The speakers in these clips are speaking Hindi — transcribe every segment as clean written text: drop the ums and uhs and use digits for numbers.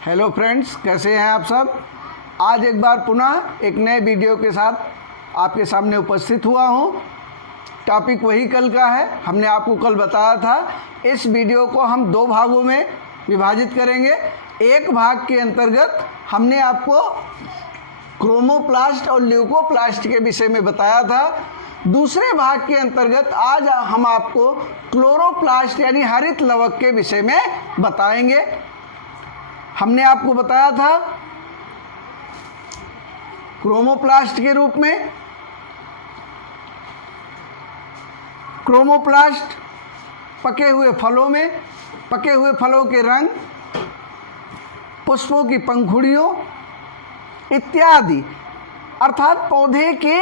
हेलो फ्रेंड्स, कैसे हैं आप सब। आज एक बार पुनः एक नए वीडियो के साथ आपके सामने उपस्थित हुआ हूं। टॉपिक वही कल का है। हमने आपको कल बताया था इस वीडियो को हम दो भागों में विभाजित करेंगे। एक भाग के अंतर्गत हमने आपको क्रोमोप्लास्ट और ल्यूकोप्लास्ट के विषय में बताया था। दूसरे भाग के अंतर्गत आज हम आपको क्लोरोप्लास्ट यानी हरित लवक के विषय में बताएंगे। हमने आपको बताया था क्रोमोप्लास्ट के रूप में क्रोमोप्लास्ट पके हुए फलों के रंग, पुष्पों की पंखुड़ियों इत्यादि, अर्थात पौधे के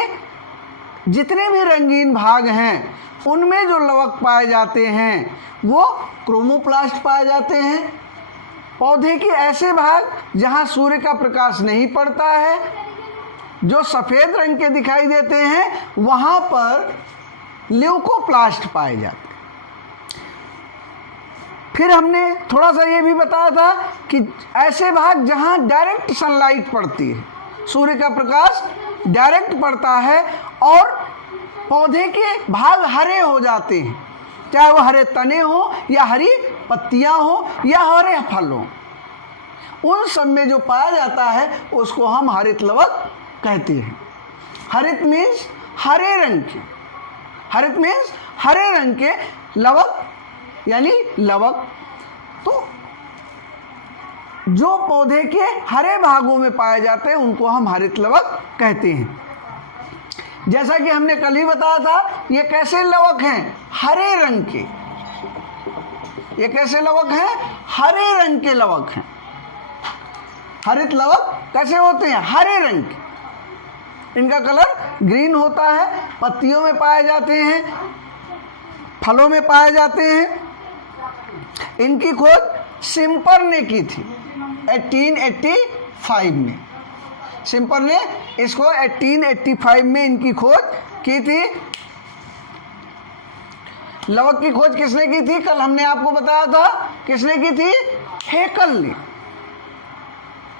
जितने भी रंगीन भाग हैं उनमें जो लवक पाए जाते हैं वो क्रोमोप्लास्ट पाए जाते हैं। पौधे के ऐसे भाग जहां सूर्य का प्रकाश नहीं पड़ता है, जो सफ़ेद रंग के दिखाई देते हैं, वहां पर ल्यूकोप्लास्ट पाए जाते हैं। फिर हमने थोड़ा सा ये भी बताया था कि ऐसे भाग जहां डायरेक्ट सनलाइट पड़ती है, सूर्य का प्रकाश डायरेक्ट पड़ता है और पौधे के भाग हरे हो जाते हैं, चाहे वो हरे तने हो या हरी पत्तियां हो या हरे फल हो, उन सब में जो पाया जाता है उसको हम हरित लवक कहते हैं। हरित मीन्स हरे रंग के, हरित मीन्स हरे रंग के लवक यानी लवक। तो जो पौधे के हरे भागों में पाए जाते हैं उनको हम हरित लवक कहते हैं। जैसा कि हमने कल ही बताया था, ये कैसे लवक हैं? हरे रंग के। ये कैसे लवक हैं? हरे रंग के लवक हैं। हरित लवक कैसे होते हैं? हरे रंग के। इनका कलर ग्रीन होता है, पत्तियों में पाए जाते हैं, फलों में पाए जाते हैं। इनकी खोज सिम्पर ने की थी 1885 में। सिम्पर ने इसको 1885 में इनकी खोज की थी। लवक की खोज किसने की थी? कल हमने आपको बताया था किसने की थी? हेकल ने।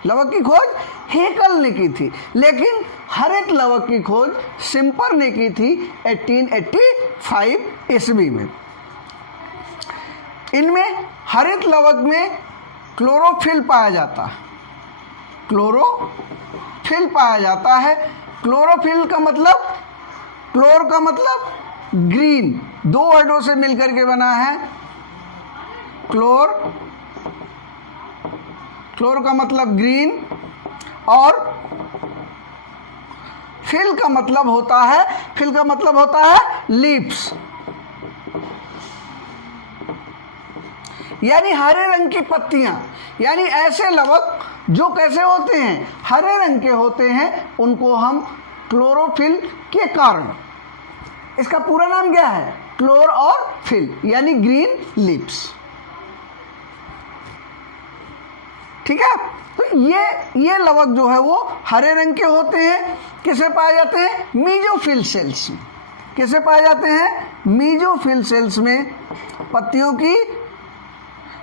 लवक की खोज हेकल ने की थी, लेकिन हरित लवक की खोज सिम्पर ने की थी 1885 ईस्वी में। इनमें हरित लवक में क्लोरोफिल पाया जाता है। क्लोरोफिल पाया जाता है। क्लोरोफिल का मतलब, क्लोर का मतलब ग्रीन, दो वर्डों से मिलकर के बना है। क्लोर का मतलब ग्रीन और फिल का मतलब होता है लीव्स, यानी हरे रंग की पत्तियां। यानी ऐसे लवक जो कैसे होते हैं? हरे रंग के होते हैं, उनको हम क्लोरोफिल के कारण, इसका पूरा नाम क्या है? क्लोर और फिल यानी ग्रीन लीव्स। ठीक है। तो ये लवक जो है वो हरे रंग के होते हैं। किसे पाए जाते हैं? मीजोफिल सेल्स में। किसे पाए जाते हैं? मीजोफिल सेल्स में। पत्तियों की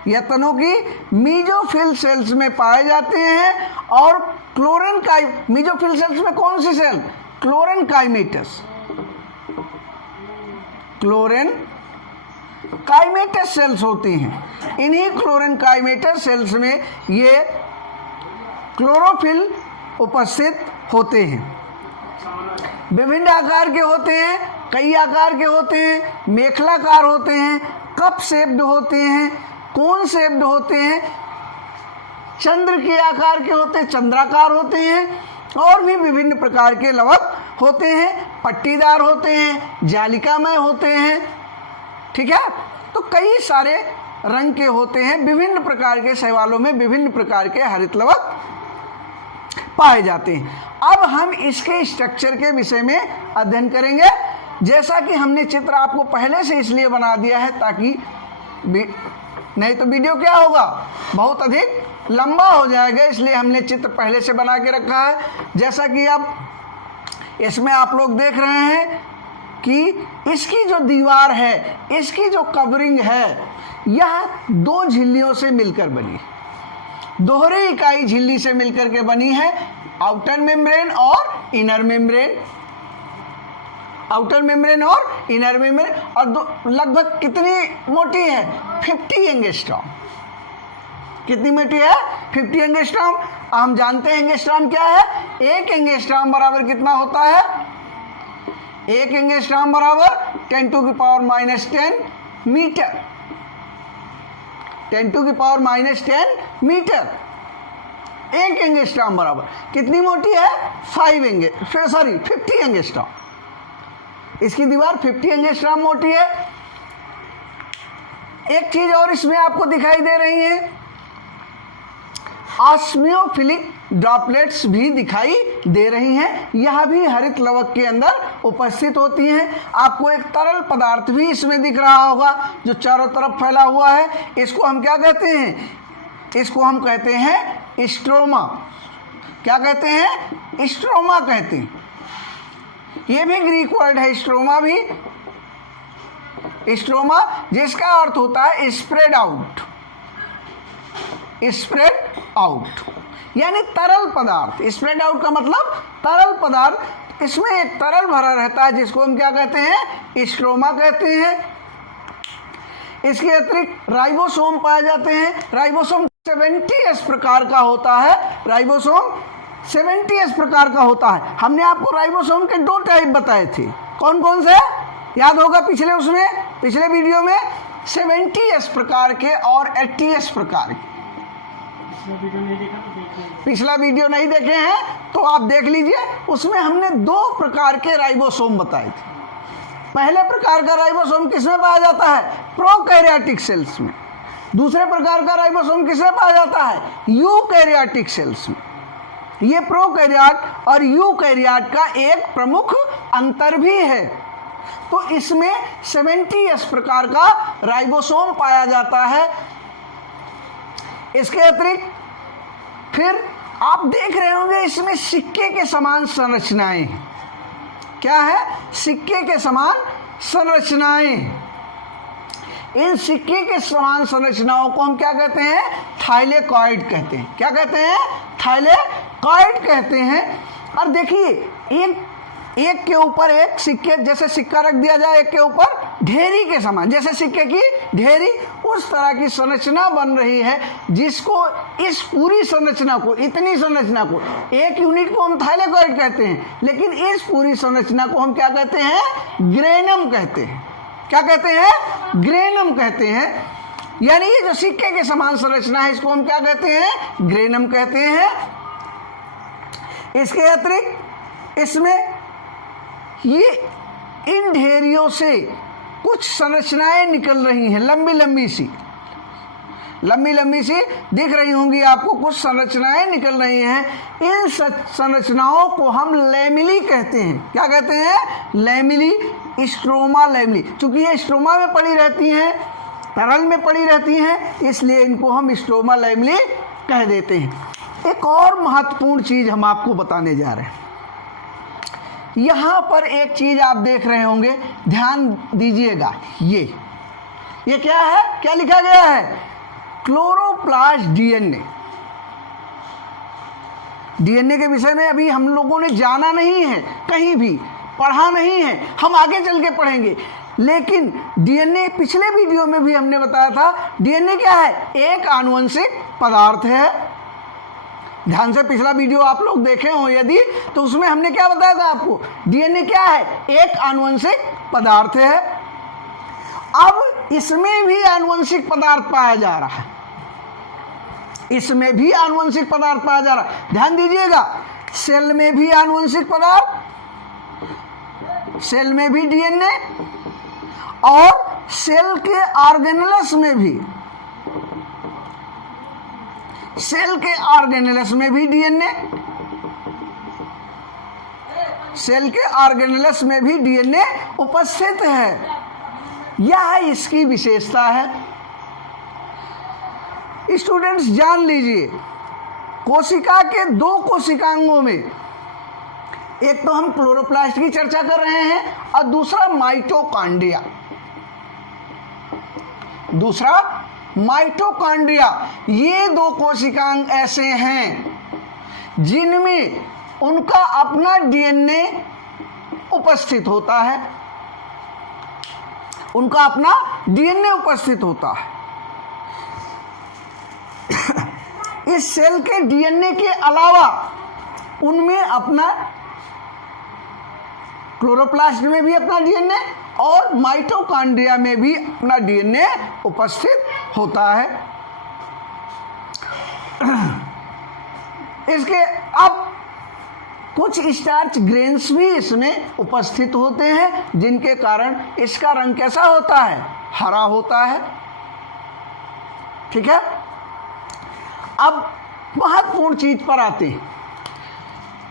या तनों की मीजोफिल सेल्स में पाए जाते हैं। और मीजोफिल सेल्स में कौन सी सेल? क्लोरेनकाइमेटस सेल्स होती हैं। इन्हीं क्लोरेनकाइमेटस सेल्स में ये क्लोरोफिल उपस्थित होते हैं। विभिन्न आकार के होते हैं, कई आकार के होते हैं, मेखलाकार होते हैं, कप शेप्ड होते हैं, कोन शेप्ड होते हैं, चंद्र के आकार के होते हैं, चंद्राकार होते हैं, और भी विभिन्न प्रकार के लवक होते हैं। पट्टीदार होते हैं, जालिकामय होते हैं। ठीक है। तो कई सारे रंग के होते हैं। विभिन्न प्रकार के शैवालों में विभिन्न प्रकार के हरित लवक पाए जाते हैं। अब हम इसके स्ट्रक्चर के विषय में अध्ययन करेंगे। जैसा कि हमने चित्र आपको पहले से इसलिए बना दिया है ताकि नहीं तो वीडियो क्या होगा, बहुत अधिक लंबा हो जाएगा, इसलिए हमने चित्र पहले से बना के रखा है। जैसा कि अब इसमें आप लोग देख रहे हैं कि इसकी जो दीवार है, इसकी जो कवरिंग है, यह दो झिल्लियों से मिलकर बनी। दोहरी इकाई झिल्ली से मिलकर के बनी है, आउटर मेम्ब्रेन और इनर मेम्ब्रेन, आउटर मेम्ब्रेन और इनर मेम्ब्रेन, और लगभग कितनी मोटी है? 50 एंगस्ट्रॉम। कितनी मोटी है? 50 एंगस्ट्रॉम। हम जानते हैं एंगस्ट्रॉम क्या है? एक एंगस्ट्रॉम बराबर कितना होता है? एक एंगस्ट्रॉम बराबर 10⁻⁻10 मीटर, 10⁻⁻10 मीटर। एक एंगस्ट्रॉम बराबर कितनी मोटी है? 50 एंगस्ट्रॉम। इसकी दीवार 50 एंगस्ट्रॉम मोटी है। एक चीज और इसमें आपको दिखाई दे रही है, ऑस्मियोफिलिक ड्रॉपलेट्स भी दिखाई दे रही हैं। यह भी हरित लवक के अंदर उपस्थित होती हैं। आपको एक तरल पदार्थ भी इसमें दिख रहा होगा जो चारों तरफ फैला हुआ है। इसको हम क्या कहते हैं? इसको हम कहते हैं स्ट्रोमा। क्या कहते हैं? स्ट्रोमा कहते हैं। ये भी ग्रीक वर्ड है स्ट्रोमा भी, स्ट्रोमा, जिसका अर्थ होता है स्प्रेड आउट, स्प्रेड आउट यानी तरल पदार्थ। स्प्रेड आउट का मतलब तरल पदार्थ। इसमें एक तरल भरा रहता है जिसको हम क्या कहते हैं? स्ट्रोमा कहते हैं। इसके अतिरिक्त राइबोसोम पाए जाते हैं। राइबोसोम 70s प्रकार का होता है। राइबोसोम 70s प्रकार का होता है। हमने आपको राइबोसोम के 2 टाइप बताए थे। कौन कौन से? याद होगा पिछले वीडियो में 70s प्रकार के और 80s प्रकार के। पिछला वीडियो नहीं देखे हैं तो आप देख लीजिए, उसमें हमने 2 प्रकार के राइबोसोम बताए थे। पहले प्रकार का राइबोसोम किसमें पाया जाता है? प्रोकैरियोटिक सेल्स में। दूसरे प्रकार का राइबोसोम किसमें पाया जाता है? यूकैरियोटिक सेल्स में। ये प्रोकैरियोट और यूकैरियोट का एक प्रमुख अंतर भी है। तो इसमें 70s प्रकार का राइबोसोम पाया जाता है। इसके अतिरिक्त फिर आप देख रहे होंगे इसमें सिक्के के समान संरचनाएं हैं। क्या है? सिक्के के समान संरचनाएं। इन सिक्के के समान संरचनाओं को हम क्या कहते हैं? थाइलेकॉइड कहते हैं। क्या कहते हैं? थाइलेकॉइड कहते हैं। और देखिए एक के ऊपर एक सिक्के, जैसे सिक्का रख दिया जाए एक के ऊपर, ढेरी के समान, जैसे सिक्के की ढेरी, उस तरह की संरचना बन रही है। जिसको इस पूरी संरचना को, इतनी संरचना को, एक यूनिट को हम थाइलेकॉइड कहते हैं, लेकिन इस पूरी संरचना को हम क्या कहते हैं? ग्रेनम कहते हैं। क्या कहते हैं? ग्रेनम कहते हैं। यानी ये जो सिक्के के समान संरचना है इसको हम क्या कहते हैं? ग्रेनम कहते हैं। इसके अतिरिक्त इसमें ये इन ढेरियों से कुछ संरचनाएं निकल रही हैं, लंबी लंबी सी दिख रही होंगी आपको। कुछ संरचनाएं निकल रही हैं। इन संरचनाओं को हम लैमिली कहते हैं। क्या कहते हैं? Lamellae, stroma lamellae. चूंकि ये स्ट्रोमा में पड़ी रहती हैं, तरल में पड़ी रहती हैं, इसलिए इनको हम स्ट्रोमा लैमिली कह देते हैं। एक और महत्वपूर्ण चीज हम आपको बताने जा रहे हैं। यहां पर एक चीज आप देख रहे होंगे, ध्यान दीजिएगा। ये क्या है? क्या लिखा गया है? Chloroplast DNA. डीएनए के विषय में अभी हम लोगों ने जाना नहीं है, कहीं भी पढ़ा नहीं है, हम आगे चल के पढ़ेंगे। लेकिन डीएनए पिछले वीडियो में भी हमने बताया था। डीएनए क्या है? एक आनुवंशिक पदार्थ है। ध्यान से पिछला वीडियो आप लोग देखे हो यदि, तो उसमें हमने क्या बताया था आपको? डीएनए क्या है? एक आनुवंशिक पदार्थ है। अब इसमें भी आनुवंशिक पदार्थ पाया जा रहा है। इसमें भी आनुवंशिक पदार्थ पाया जा रहा है। ध्यान दीजिएगा, सेल में भी आनुवंशिक पदार्थ, सेल में भी डीएनए, और सेल के ऑर्गेनेल्स में भी, सेल के ऑर्गेनेल्स में भी डीएनए, सेल के ऑर्गेनेल्स में भी डीएनए उपस्थित है। यह इसकी विशेषता है। स्टूडेंट्स जान लीजिए, कोशिका के 2 कोशिकांगों में, एक तो हम क्लोरोप्लास्ट की चर्चा कर रहे हैं और दूसरा माइटोकॉन्ड्रिया। दूसरा माइटोकॉन्ड्रिया, ये दो कोशिकांग ऐसे हैं जिनमें उनका अपना डीएनए उपस्थित होता है, उनका अपना डीएनए उपस्थित होता है। इस सेल के डीएनए के अलावा उनमें अपना क्लोरोप्लास्ट में भी अपना डीएनए और माइटोकॉन्ड्रिया में भी अपना डीएनए उपस्थित होता है। इसके अब कुछ स्टार्च ग्रेन्स भी इसमें उपस्थित होते हैं, जिनके कारण इसका रंग कैसा होता है? हरा होता है। ठीक है, अब महत्वपूर्ण चीज पर आते हैं।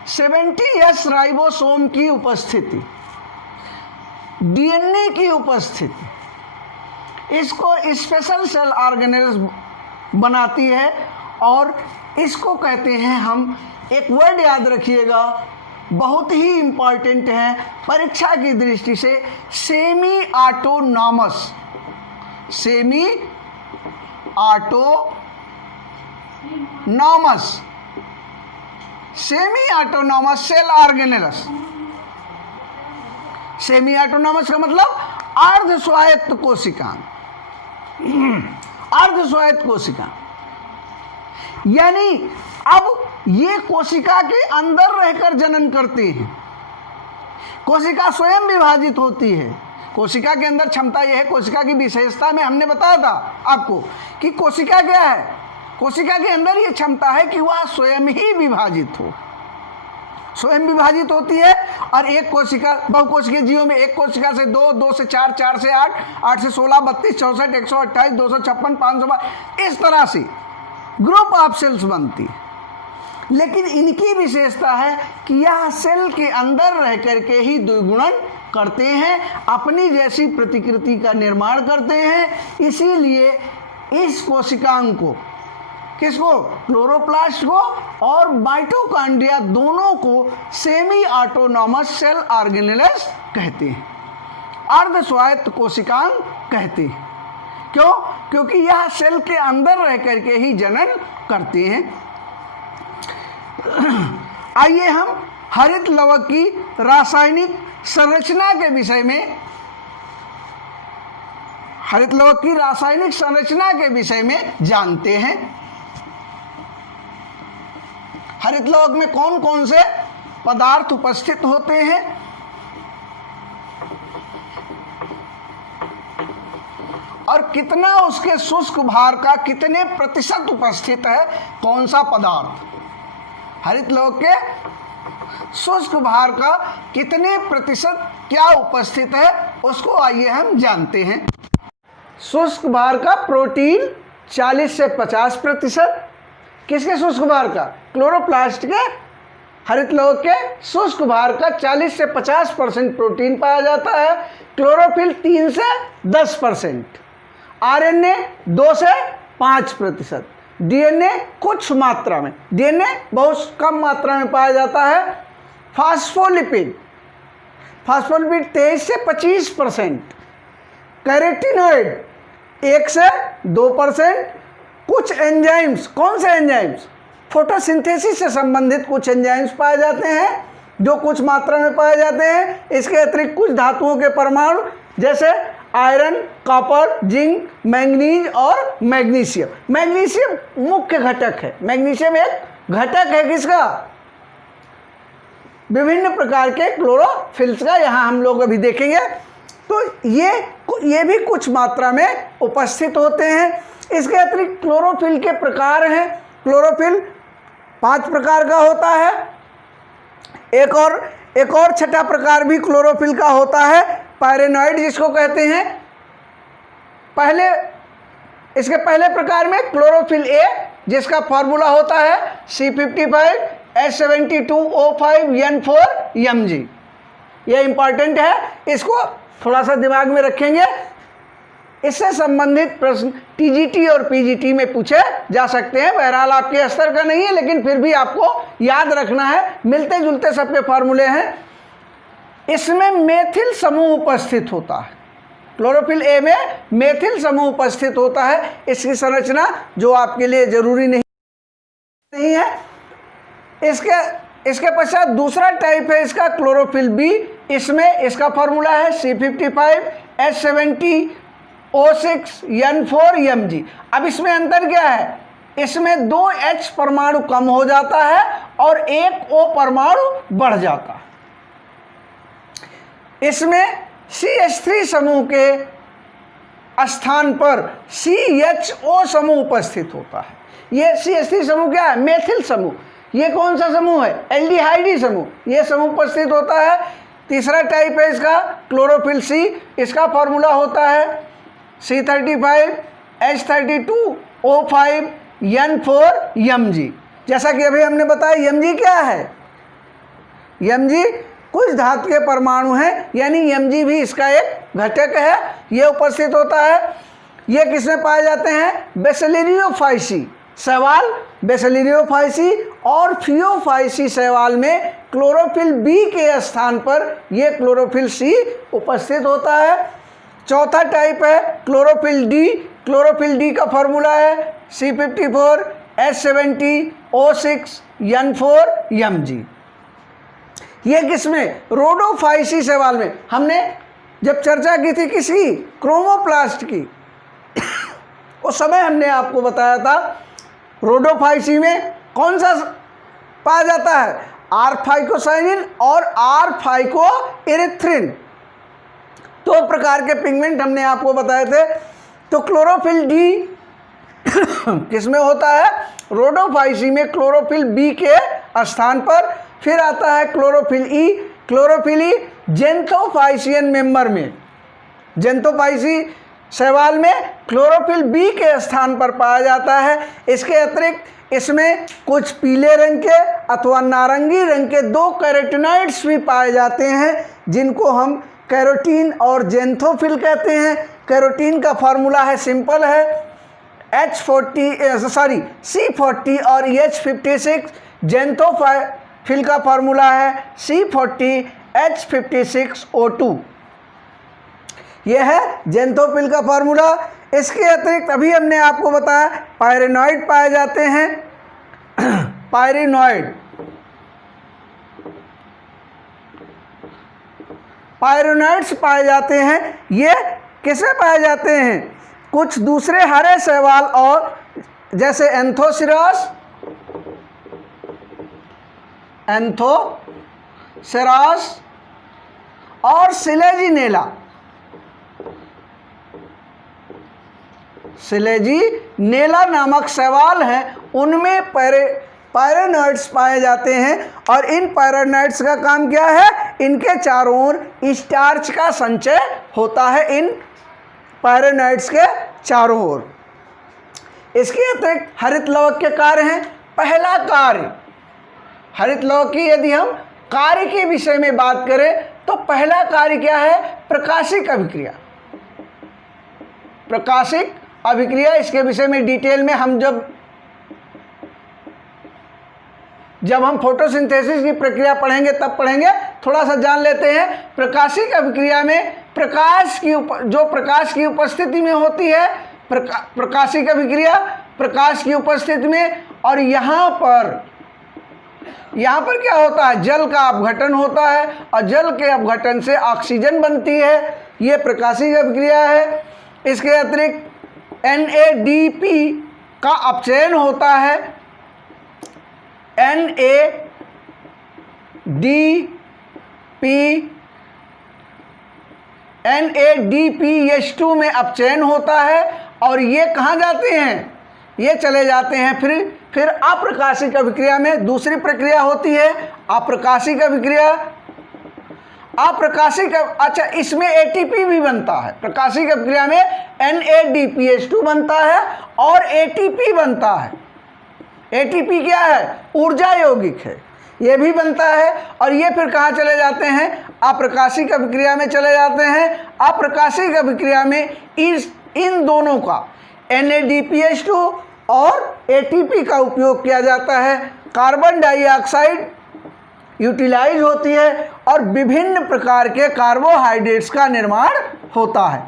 70S राइबोसोम की उपस्थिति, डीएनए की उपस्थिति इसको स्पेशल सेल ऑर्गेनेल्स बनाती है, और इसको कहते हैं हम, एक वर्ड याद रखिएगा, बहुत ही इंपॉर्टेंट है परीक्षा की दृष्टि से, semi autonomous, semi autonomous, semi autonomous cell organelles. Semi autonomous का मतलब अर्ध स्वायत्त कोशिकांग, अर्ध स्वायत्त कोशिका, यानी अब ये कोशिका के अंदर रहकर जनन करते हैं। कोशिका स्वयं विभाजित होती है। कोशिका के अंदर क्षमता यह है, कोशिका की विशेषता में हमने बताया था आपको कि कोशिका क्या है, कोशिका के अंदर ये क्षमता है कि वह स्वयं ही विभाजित हो, स्वयं विभाजित होती है। और एक कोशिका, बहुकोशिकीय जीवों में एक कोशिका से 2, 2 से 4, 4 से 8, 8 से 16, 32, 64, 128, 256, 512, इस तरह से ग्रुप ऑफ सेल्स बनती है। लेकिन इनकी विशेषता है कि यह सेल के अंदर रह करके ही द्विगुणन करते हैं, अपनी जैसी प्रतिकृति का निर्माण करते हैं। इसीलिए इस कोशिकांग को, किसको? क्लोरोप्लास्ट को और माइटोकॉन्ड्रिया दोनों को सेमी ऑटोनॉमस सेल ऑर्गेनेल्स कहते हैं, अर्ध स्वायत्त कोशिकांग कहते हैं। क्यों? क्योंकि यह सेल के अंदर रह करके ही जनन करते हैं। आइए हम हरित लवक की रासायनिक संरचना के विषय में, हरित लवक की रासायनिक संरचना के विषय में जानते हैं। हरित लवक में कौन कौन से पदार्थ उपस्थित होते हैं, और कितना उसके शुष्क भार का कितने प्रतिशत उपस्थित है, कौन सा पदार्थ हरित लवक के शुष्क भार का कितने प्रतिशत क्या उपस्थित है, उसको आइए हम जानते हैं। शुष्क भार का प्रोटीन 40 से 50%। किसके शुष्क भार का? क्लोरोप्लास्ट के, हरित लवक के शुष्क भार का 40 से 50% प्रोटीन पाया जाता है। क्लोरोफिल 3 से 10%, आरएनए 2 से 5%, डीएनए कुछ मात्रा में, डीएनए बहुत कम मात्रा में पाया जाता है। फास्फोलिपिड, फास्फोलिपिड 23 से 25%, कैरोटीनॉइड 1 से 2%, कुछ एंजाइम्स, कौन से एंजाइम्स? फोटोसिंथेसिस से संबंधित कुछ एंजाइम्स पाए जाते हैं जो कुछ मात्रा में पाए जाते हैं। इसके अतिरिक्त कुछ धातुओं के परमाणु जैसे आयरन, कॉपर, जिंक, मैंगनीज और मैग्नीशियम। मैग्नीशियम मुख्य घटक है, मैग्नीशियम एक घटक है किसका? विभिन्न प्रकार के क्लोरोफिल्स का, यहाँ हम लोग अभी देखेंगे। तो ये भी कुछ मात्रा में उपस्थित होते हैं। इसके अतिरिक्त क्लोरोफिल के प्रकार हैं। क्लोरोफिल 5 प्रकार का होता है। एक और छठा प्रकार भी क्लोरोफिल का होता है, पायरेनॉइड जिसको कहते हैं। इसके पहले प्रकार में क्लोरोफिल ए, जिसका फॉर्मूला होता है C55H72O5N4Mg। यह इंपॉर्टेंट है, इसको थोड़ा सा दिमाग में रखेंगे। इससे संबंधित प्रश्न टीजीटी और पीजीटी में पूछे जा सकते हैं। बहरहाल आपके स्तर का नहीं है, लेकिन फिर भी आपको याद रखना है, मिलते जुलते सबके फार्मूले हैं। इसमें मेथिल समूह उपस्थित होता है। क्लोरोफिल ए में मेथिल समूह उपस्थित होता है। इसकी संरचना जो आपके लिए जरूरी नहीं है। इसके पश्चात दूसरा टाइप है इसका क्लोरोफिल बी। इसमें इसका फॉर्मूला है C55H70O6N4Mg। अब इसमें अंतर क्या है, इसमें 2 H परमाणु कम हो जाता है और 1 O परमाणु बढ़ जाता है। इसमें CH3 समूह के स्थान पर CHO समूह उपस्थित होता है। ये CH3 समूह क्या है, मेथिल समूह। ये कौन सा समूह है, एल्डिहाइडी समूह, ये समूह उपस्थित होता है। तीसरा टाइप है इसका क्लोरोफिल सी। इसका फॉर्मूला होता है C35H32O5N4Mg। जैसा कि अभी हमने बताया Mg क्या है, Mg कुछ धातु के परमाणु हैं, यानी Mg भी इसका एक घटक है। ये उपस्थित होता है। ये किसमें पाए जाते हैं, बेसिलियरियोफाइसी शैवाल, बेसिलियरियोफाइसी और फियोफाइसी शैवाल में क्लोरोफिल बी के स्थान पर ये क्लोरोफिल सी उपस्थित होता है। चौथा टाइप है क्लोरोफिल डी। क्लोरोफिल डी का फॉर्मूला है C54H70O6N4Mg। ये किसमें, रोडोफाइसी शैवाल में। हमने जब चर्चा की थी किसी क्रोमोप्लास्ट की उस समय हमने आपको बताया था रोडोफाइसी में कौन सा पाया जाता है, आर-फाइकोसाइनिन और आर-फाइकोइरिथ्रिन, 2 प्रकार के पिगमेंट हमने आपको बताए थे। तो क्लोरोफिल डी किसमें होता है, रोडोफाइसी में क्लोरोफिल बी के स्थान पर। फिर आता है क्लोरोफिल ई। क्लोरोफिल ई जेंथोफाइसियन मेंबर में, जेंथोफाइसी शैवाल में क्लोरोफिल बी के स्थान पर पाया जाता है। इसके अतिरिक्त इसमें कुछ पीले रंग के अथवा नारंगी रंग के 2 कैरोटीनॉइड्स भी पाए जाते हैं, जिनको हम कैरोटीन और जेंथोफिल कहते हैं। कैरोटीन का फॉर्मूला है, सिंपल है, C40 और H56। जेंथोफिल का फॉर्मूला है C40H56O2। यह है जेंथोफिल का फॉर्मूला। इसके अतिरिक्त अभी हमने आपको बताया पायरेनॉइड पाए जाते हैं। पायरेनॉइड्स पाए जाते हैं। ये किसे पाए जाते हैं, कुछ दूसरे हरे शैवाल और जैसे एंथोसिरास और सिलेजिनेला नामक शैवाल हैं, उनमें पायरेनॉइड्स पाए जाते हैं। और इन पायरेनॉइड्स का काम क्या है, इनके चारों ओर स्टार्च का संचय होता है, इन पायरेनॉइड्स के चारों ओर। इसके अतिरिक्त हरित लवक के कार्य हैं। पहला कार्य, हरित लवक की यदि हम कार्य के विषय में बात करें तो पहला कार्य क्या है, प्रकाशिक अभिक्रिया। प्रकाशिक अभिक्रिया, इसके विषय में डिटेल में हम जब हम फोटोसिंथेसिस की प्रक्रिया पढ़ेंगे तब पढ़ेंगे, थोड़ा सा जान लेते हैं। प्रकाशिक अभिक्रिया में प्रकाश की उपस्थिति में होती है, प्रकाशिक अभिक्रिया प्रकाश की उपस्थिति में। और यहाँ पर क्या होता है, जल का अपघटन होता है और जल के अपघटन से ऑक्सीजन बनती है, ये प्रकाशिक अभिक्रिया है। इसके अतिरिक्त NADP का अपचयन होता है, NADPH2 में अपचयन होता है और ये कहाँ जाते हैं, ये चले जाते हैं फिर अप्रकाशिक अभिक्रिया में। दूसरी प्रक्रिया होती है अप्रकाशिक अभिक्रिया। अच्छा, इसमें ATP भी बनता है। प्रकाशिक अभिक्रिया में NADPH2 बनता है और ATP बनता है। ATP क्या है, ऊर्जा यौगिक है, ये भी बनता है। और ये फिर कहाँ चले जाते हैं, अप्रकाशिक अभिक्रिया में चले जाते हैं। अप्रकाशिक अभिक्रिया में इन दोनों का NADPH2 और ATP का उपयोग किया जाता है। कार्बन डाइऑक्साइड यूटिलाइज होती है और विभिन्न प्रकार के कार्बोहाइड्रेट्स का निर्माण होता है।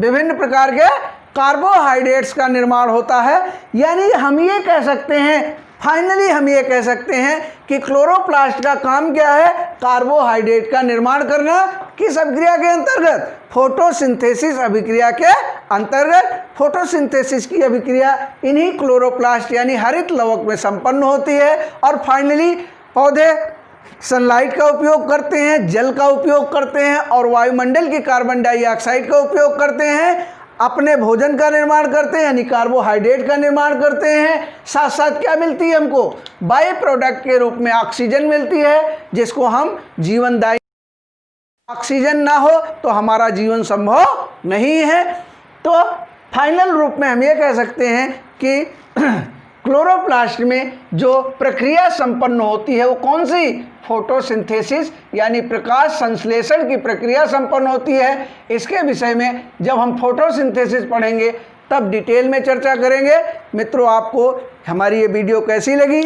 विभिन्न प्रकार के कार्बोहाइड्रेट्स का निर्माण होता है। यानी हम ये कह सकते हैं, फाइनली हम ये कह सकते हैं कि क्लोरोप्लास्ट का काम क्या है? कार्बोहाइड्रेट का निर्माण करना। किस अभिक्रिया के अंतर्गत? फोटोसिंथेसिस अभिक्रिया के अंतर्गत। फोटोसिंथेसिस की अभिक्रिया इन्हीं क्लोरोप्लास्ट यानी हरित लवक में संपन्न होती है। और फाइनली पौधे सनलाइट का उपयोग करते हैं, जल का उपयोग करते हैं और वायुमंडल की कार्बन डाइऑक्साइड का उपयोग करते हैं, अपने भोजन का निर्माण करते हैं यानी कार्बोहाइड्रेट का निर्माण करते हैं। साथ साथ क्या मिलती है हमको? बाई प्रोडक्ट के रूप में ऑक्सीजन मिलती है, जिसको हम जीवनदायी, ऑक्सीजन ना हो तो हमारा जीवन संभव नहीं है। तो फाइनल रूप में हम ये कह सकते हैं कि क्लोरोप्लास्ट में जो प्रक्रिया संपन्न होती है वो कौन सी? फोटोसिंथेसिस यानी प्रकाश संश्लेषण की प्रक्रिया संपन्न होती है। इसके विषय में जब हम फोटोसिंथेसिस पढ़ेंगे तब डिटेल में चर्चा करेंगे। मित्रों, आपको हमारी ये वीडियो कैसी लगी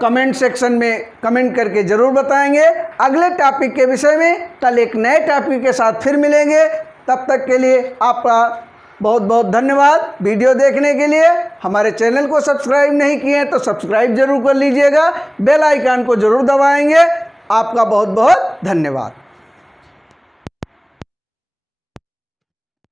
कमेंट सेक्शन में कमेंट करके ज़रूर बताएंगे। अगले टॉपिक के विषय में कल एक नए टॉपिक के साथ फिर मिलेंगे। तब तक के लिए आपका बहुत बहुत धन्यवाद वीडियो देखने के लिए। हमारे चैनल को सब्सक्राइब नहीं किए हैं तो सब्सक्राइब जरूर कर लीजिएगा, बेल आइकन को जरूर दबाएंगे। आपका बहुत बहुत धन्यवाद।